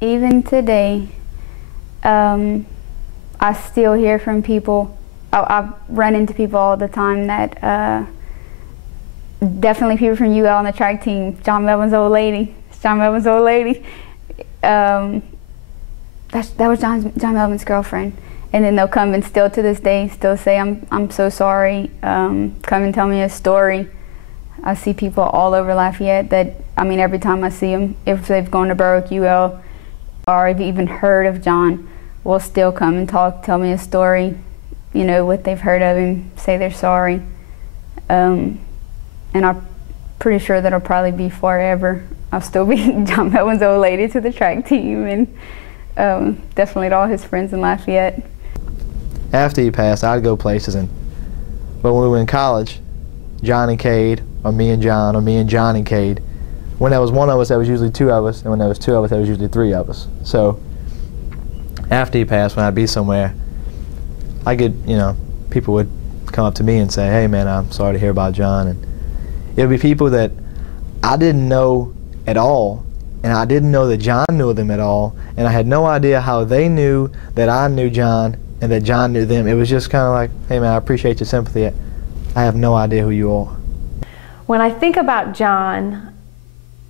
Even today, I still hear from people. I run into people all the time that definitely people from UL on the track team. John Melvin's old lady. It's John Melvin's old lady. That was John Melvin's girlfriend. And then they'll come and still to this day still say, I'm so sorry. Come and tell me a story. I see people all over Lafayette that, I mean, every time I see them, if they've gone to Berwick, UL, or have even heard of John, will still come and talk, tell me a story, you know, what they've heard of him, say they're sorry. And I'm pretty sure that'll probably be forever. I'll still be John Melvin's old lady to the track team, and definitely to all his friends in Lafayette. After he passed, I'd go places, but when we were in college, John and Cade, or me and John, or me and John and Cade, when there was one of us, there was usually two of us, and when there was two of us, there was usually three of us. So after he passed, when I'd be somewhere, I could, you know, people would come up to me and say, hey man, I'm sorry to hear about John. And it would be people that I didn't know at all, and I didn't know that John knew them at all, and I had no idea how they knew that I knew John and that John knew them. It was just kind of like, hey man, I appreciate your sympathy. I have no idea who you are. When I think about John,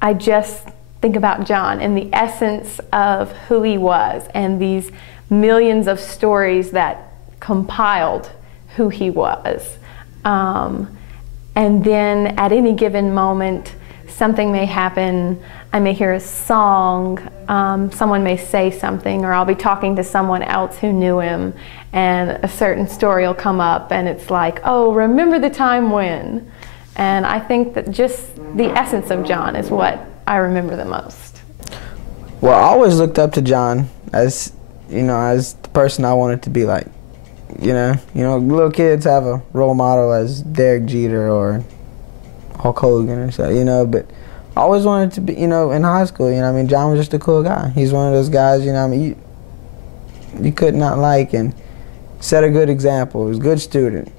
I just think about John and the essence of who he was and these millions of stories that compiled who he was. And then at any given moment, something may happen. I may hear a song, someone may say something, or I'll be talking to someone else who knew him, and a certain story will come up, and it's like, oh, remember the time when? And I think that just the essence of John is what I remember the most. Well, I always looked up to John as, you know, as the person I wanted to be like. You know, little kids have a role model as Derek Jeter or Hulk Hogan or so, you know, but I always wanted to be, you know, in high school, you know, I mean, John was just a cool guy. He's one of those guys, you know, I mean, you could not like, and set a good example. He was a good student,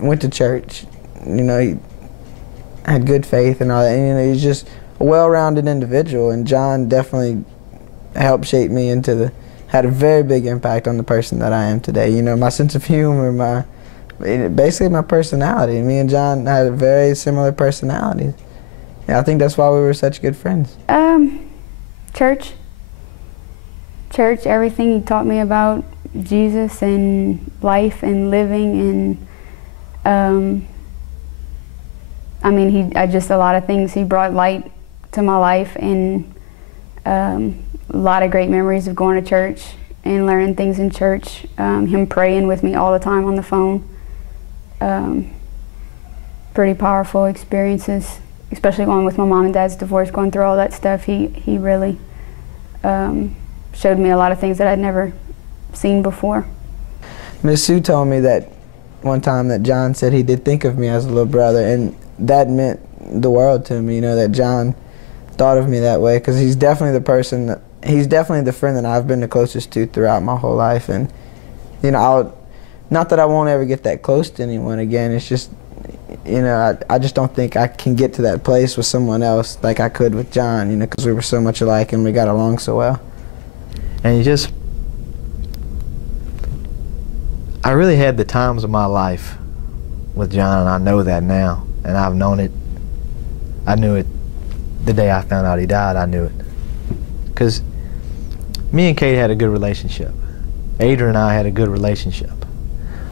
went to church, you know, he had good faith and all that, and, you know, he's just a well-rounded individual, and John definitely helped shape me into had a very big impact on the person that I am today. You know, my sense of humor, basically my personality. Me and John had a very similar personality. Yeah, I think that's why we were such good friends. Church, everything he taught me about Jesus and life and living, and I mean, just a lot of things. He brought light to my life, and a lot of great memories of going to church and learning things in church. Him praying with me all the time on the phone. Pretty powerful experiences, especially going with my mom and dad's divorce, going through all that stuff. He really showed me a lot of things that I'd never seen before. Miss Sue told me that one time that John said he did think of me as a little brother, and that meant the world to me, you know, that John thought of me that way, because he's definitely the person that, he's definitely the friend that I've been the closest to throughout my whole life. And, you know, not that I won't ever get that close to anyone again, it's just, you know, I just don't think I can get to that place with someone else like I could with John, you know, because we were so much alike and we got along so well. And I really had the times of my life with John, and I know that now, and I've known it. I knew it the day I found out he died. I knew it, because me and Kate had a good relationship. Adrian and I had a good relationship.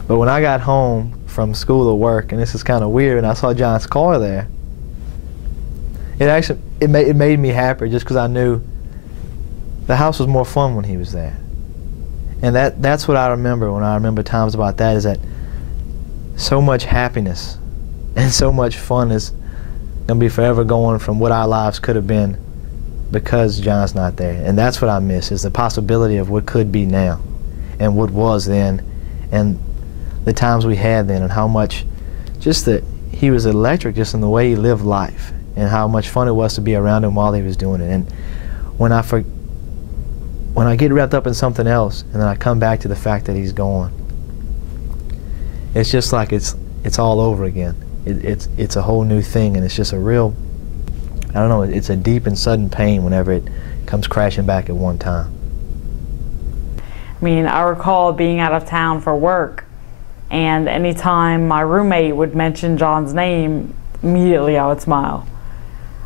But when I got home from school or work, and this is kind of weird, and I saw John's car there, it made me happier, just because I knew the house was more fun when he was there. And that's what I remember when I remember times about that, is that so much happiness and so much fun is going to be forever going from what our lives could have been because John's not there. And that's what I miss, is the possibility of what could be now and what was then, and the times we had then, and how much just that he was electric just in the way he lived life, and how much fun it was to be around him while he was doing it. And when I get wrapped up in something else and then I come back to the fact that he's gone, it's just like it's all over again. It's a whole new thing, and it's just a real, I don't know, it's a deep and sudden pain whenever it comes crashing back at one time. I mean, I recall being out of town for work, and anytime my roommate would mention John's name, immediately I would smile.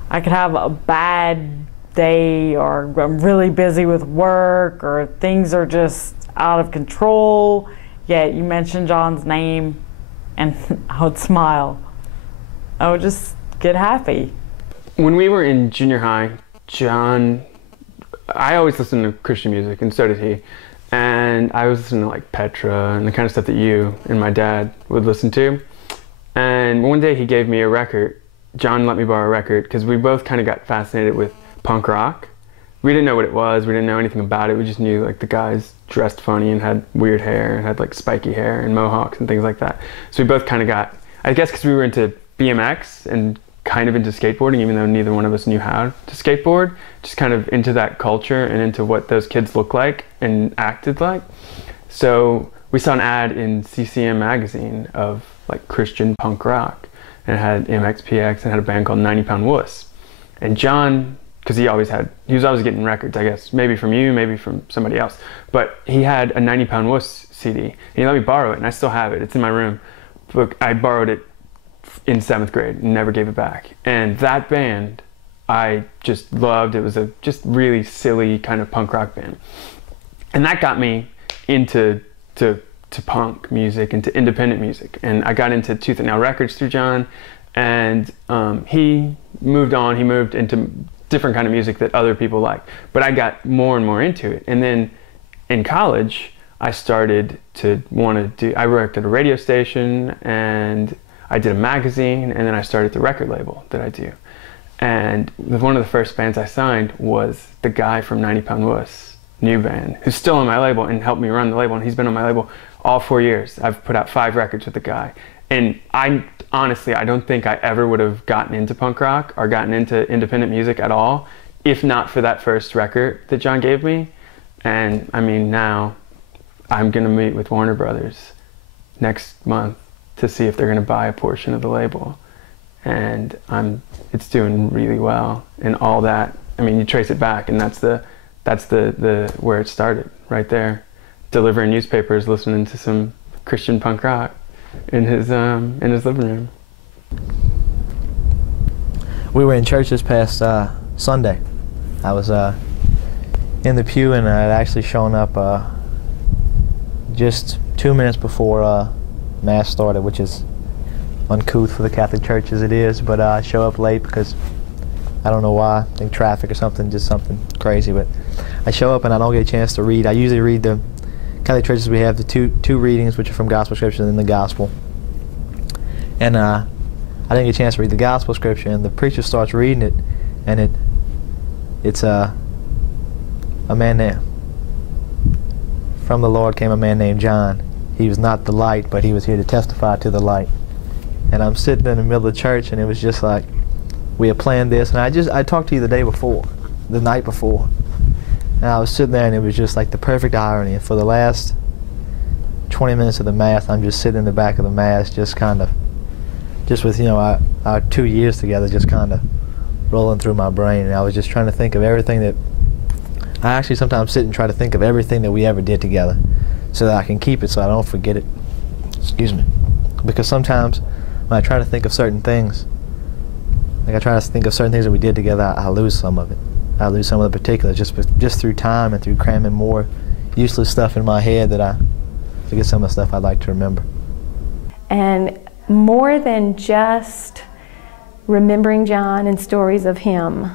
I could have a bad day, or I'm really busy with work, or things are just out of control, yet you mention John's name and I would smile. I would just get happy. When we were in junior high, John, I always listened to Christian music, and so did he. And I was listening to like Petra and the kind of stuff that you and my dad would listen to. And one day he gave me a record. John let me borrow a record because we both kind of got fascinated with punk rock. We didn't know what it was, we didn't know anything about it, we just knew like the guys dressed funny and had weird hair and had like spiky hair and mohawks and things like that. So we both kind of got, I guess because we were into BMX and kind of into skateboarding, even though neither one of us knew how to skateboard, just kind of into that culture and into what those kids looked like and acted like. So we saw an ad in CCM magazine of like Christian punk rock, and it had MXPX and had a band called 90 Pound Wuss. And John, because he was always getting records, I guess, maybe from you, maybe from somebody else, but he had a 90 Pound Wuss CD, and he let me borrow it, and I still have it, it's in my room. But I borrowed it in 7th grade and never gave it back. And that band I just loved. It was a just really silly kind of punk rock band. And that got me into to punk music and to independent music. And I got into Tooth and Nail Records through John, and he moved on. He moved into different kind of music that other people like. But I got more and more into it. And then in college, I started to want to do, I worked at a radio station, and I did a magazine, and then I started the record label that I do. And one of the first bands I signed was the guy from 90 Pound Wuss, new band, who's still on my label and helped me run the label, and he's been on my label all 4 years. I've put out 5 records with the guy. And I honestly, I don't think I ever would have gotten into punk rock or gotten into independent music at all if not for that first record that John gave me. And I mean, now I'm gonna meet with Warner Brothers next month to see if they're gonna buy a portion of the label. And it's doing really well, and all that. I mean, you trace it back, and that's the where it started, right there. Delivering newspapers, listening to some Christian punk rock in his living room. We were in church this past Sunday. I was in the pew, and I had actually shown up just 2 minutes before Mass started, which is uncouth for the Catholic Church as it is, but I show up late because I don't know why. I think traffic or something, just something crazy. But I show up and I don't get a chance to read. I usually read the Catholic churches. We have the two readings, which are from Gospel Scripture and the Gospel. And I didn't get a chance to read the Gospel Scripture, and the preacher starts reading it, and it's a man named, from the Lord came a man named John. He was not the light, but he was here to testify to the light. And I'm sitting in the middle of the church, and it was just like, we had planned this, and I talked to you the night before, and I was sitting there, and it was just like the perfect irony. And for the last 20 minutes of the Mass, I'm just sitting in the back of the Mass, just with, you know, our 2 years together just kind of rolling through my brain, and I was just trying to think of everything that, I actually sometimes sit and try to think of everything that we ever did together so that I can keep it so I don't forget it. Excuse me. Because sometimes when I try to think of certain things, like I try to think of certain things that we did together, I lose some of it. I lose some of the particulars just through time and through cramming more useless stuff in my head that I forget some of the stuff I'd like to remember. And more than just remembering John and stories of him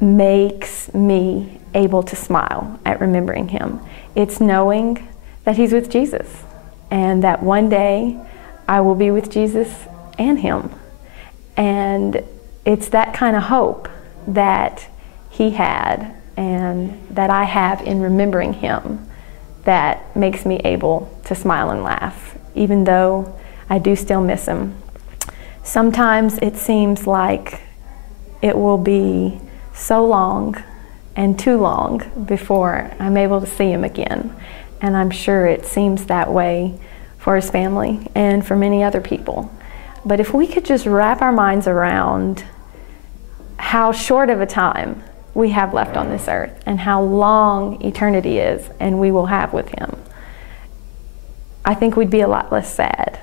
makes me able to smile at remembering him. It's knowing that he's with Jesus, and that one day I will be with Jesus and him. And it's that kind of hope that he had and that I have in remembering him that makes me able to smile and laugh, even though I do still miss him. Sometimes it seems like it will be so long and too long before I'm able to see him again. And I'm sure it seems that way for his family and for many other people. But if we could just wrap our minds around how short of a time we have left on this earth and how long eternity is and we will have with him, I think we'd be a lot less sad.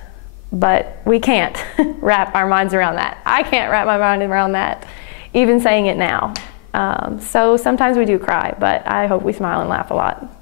But we can't wrap our minds around that. I can't wrap my mind around that, even saying it now. So sometimes we do cry, but I hope we smile and laugh a lot.